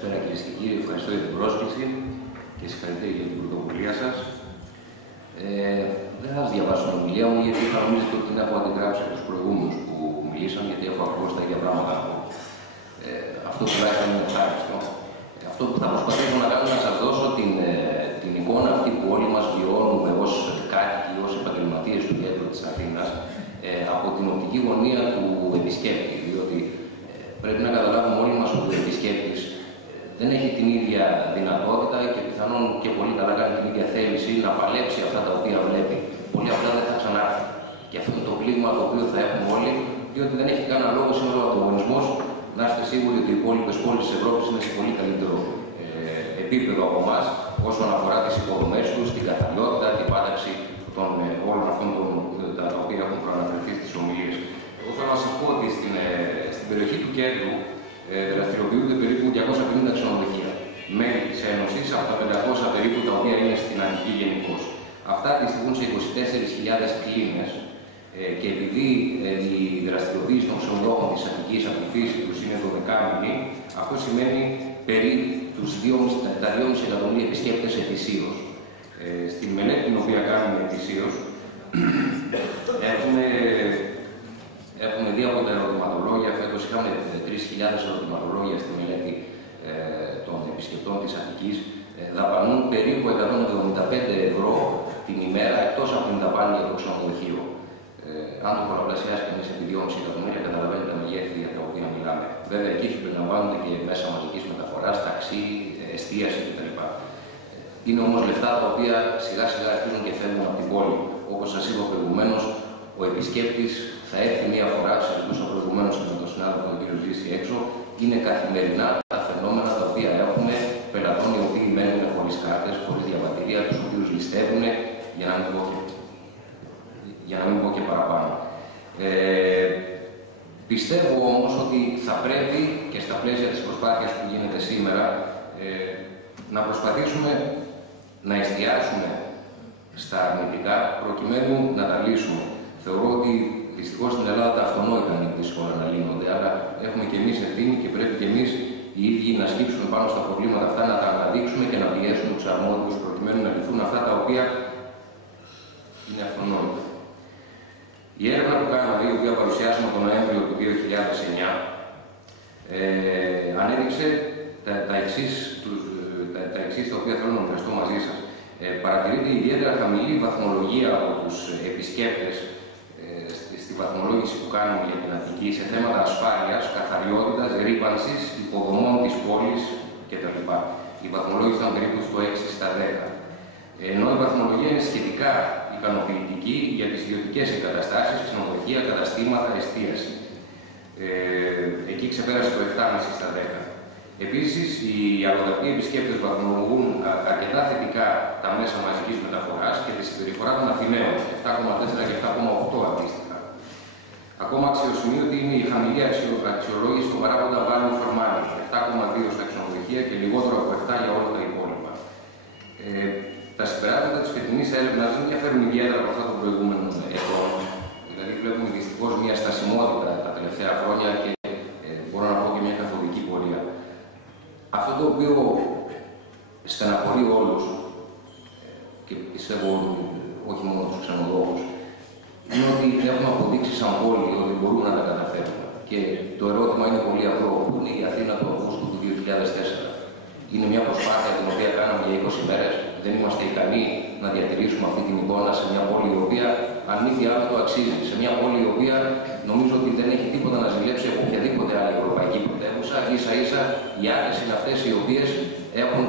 Καλησπέρα κυρίες και κύριοι, ευχαριστώ για την πρόσκληση και συγχαρητήρια για την πρωτοβουλία σας. Δεν θα σας διαβάσω την ομιλία μου, γιατί θα νομίζετε ότι την έχω αντιγράψει από τους προηγούμενους που μιλήσαν, γιατί έχω ακριβώς τα ίδια πράγματα να πω. Αυτό τουλάχιστον είναι ευχάριστο. Αυτό που θα προσπαθήσω να κάνω είναι να σας δώσω την εικόνα αυτή που όλοι μας βιώνουμε ως κάτοικοι, ως επαγγελματίες του κέντρου της Αθήνας, από την οπτική γωνία του επισκέπτη. Διότι πρέπει να καταλάβουμε όλοι μας ότι ο επισκέπτης δεν έχει την ίδια δυνατότητα και πιθανόν και πολύ καλά κάνει την ίδια θέληση να παλέψει αυτά τα οποία βλέπει. Πολύ απλά δεν θα ξανάρθει. Και αυτό είναι το πλήγμα το οποίο θα έχουμε όλοι, διότι δεν έχει κανένα λόγο σήμερα ο ανταγωνισμός. Να είστε σίγουροι ότι οι υπόλοιπες πόλεις της Ευρώπης είναι σε πολύ καλύτερο επίπεδο από εμάς όσον αφορά τις υποδομές τους, την καθαριότητα, την πάταξη των όλων αυτών τα οποία έχουν προαναφερθεί στις ομιλίες. Εγώ θέλω να σας πω ότι στην περιοχή του κέντρου δραστηριοποιούνται περίπου 250 ξενοδοχεία μέλη της Ένωσης, από τα 500 περίπου τα οποία είναι στην Αττική γενικώς. Αυτά αντιστοιχούν σε 24.000 κλίνες και επειδή η δραστηριοποίηση των ξενοδόχων της Αττικής από τη φύση τους είναι 12μηνη, αυτό σημαίνει περίπου τα 2,5 εκατομμύρια επισκέπτες ετησίως. Στη μελέτη την οποία κάνουμε ετησίως έχουμε δει από τα ερωτηματολόγια, φέτος είχαμε 3.000 ερωτηματολόγια στη μελέτη των επισκεπτών της Αττικής, δαπανούν περίπου 175 ευρώ την ημέρα, εκτός από την δαπάνη για το ξενοδοχείο. Αν το πολλαπλασιάσει κανείς επί 2,5 εκατομμύρια, καταλαβαίνει τα μεγέθη για τα οποία μιλάμε. Βέβαια, εκεί συμπεριλαμβάνονται και μέσα μαζικής μεταφοράς, ταξί, εστίαση κτλ. Είναι όμως λεφτά τα οποία σιγά σιγά αρχίζουν και φεύγουν από την πόλη. Όπως σας είπα προηγουμένως, ο επισκέπτης θα έρθει μία φορά, συζητούσα προηγουμένως με τον συνάδελφο τον κύριο Ζήση έξω, είναι καθημερινά τα φαινόμενα τα οποία έχουμε πελατών οι οποίοι μένουν χωρίς κάρτες, χωρίς διαβατηρία, τους οποίους ληστεύουν, για να μην πω και παραπάνω. Πιστεύω όμως ότι θα πρέπει και στα πλαίσια της προσπάθειας που γίνεται σήμερα να προσπαθήσουμε να εστιάσουμε στα αρνητικά προκειμένου να τα λύσουμε. Θεωρώ ότι δυστυχώς στην Ελλάδα τα αυτονόητα είναι δύσκολα να λύνονται, αλλά έχουμε και εμείς ευθύνη και πρέπει και εμείς οι ίδιοι να σκύψουμε πάνω στα προβλήματα αυτά, να τα αναδείξουμε και να πιέσουμε τους αρμόδιους προκειμένου να λυθούν αυτά τα οποία είναι αυτονόητα. Η έρευνα που κάναμε, η οποία παρουσιάσαμε τον Νοέμβριο του 2009, ανέδειξε τα εξής τα οποία θέλω να μοιραστώ μαζί σας. Παρατηρείται ιδιαίτερα χαμηλή βαθμολογία από τους επισκέπτες στη βαθμολόγηση που κάνουμε για την Αττική σε θέματα ασφάλειας, καθαριότητας, ρύπανσης, υποδομών της πόλης κτλ. Η βαθμολόγηση ήταν περίπου στο 6 στα 10. Ενώ η βαθμολογία είναι σχετικά ικανοποιητική για τις ιδιωτικές εγκαταστάσεις, ξενοδοχεία, καταστήματα, εστίαση. Εκεί ξεπέρασε το 7,5 στα 10. Επίσης, οι αλλοδαποί επισκέπτες βαθμολογούν αρκετά θετικά τα μέσα μαζικής μεταφοράς και τη συμπεριφορά των Αθηναίων, 7,4 και 7,8 αντίστοιχα. Ακόμα αξιοσημείωτη είναι η χαμηλή αξιολόγηση του παράγοντα value for money, 7,2 στα ξενοδοχεία και λιγότερο από 7 για όλα τα υπόλοιπα. Τα συμπεράσματα της φετινής έρευνας δεν διαφέρουν ιδιαίτερα από αυτά των προηγούμενων ετών. Δηλαδή, βλέπουμε δυστυχώς μια στασιμότητα τα τελευταία χρόνια και μπορώ να πω και μια καθοδική πορεία. Αυτό το οποίο στεναχωρεί όλους και πιστεύω όχι μόνο τους ξενοδόχους, είναι ότι έχουμε αποδείξει σαν πόλη ότι μπορούμε να τα καταφέρουμε. Και το ερώτημα είναι πολύ απλό. Πού είναι η Αθήνα του Αυγούστου του 2004? Είναι μια προσπάθεια την οποία κάναμε για 20 μέρες. Δεν είμαστε ικανοί να διατηρήσουμε αυτή την εικόνα σε μια πόλη η οποία, αν μη τι άλλο, το αξίζει. Σε μια πόλη η οποία νομίζω ότι δεν έχει τίποτα να ζηλέψει από οποιαδήποτε άλλη ευρωπαϊκή πρωτεύουσα. Ίσα-ίσα οι άλλες είναι αυτές οι οποίες έχουν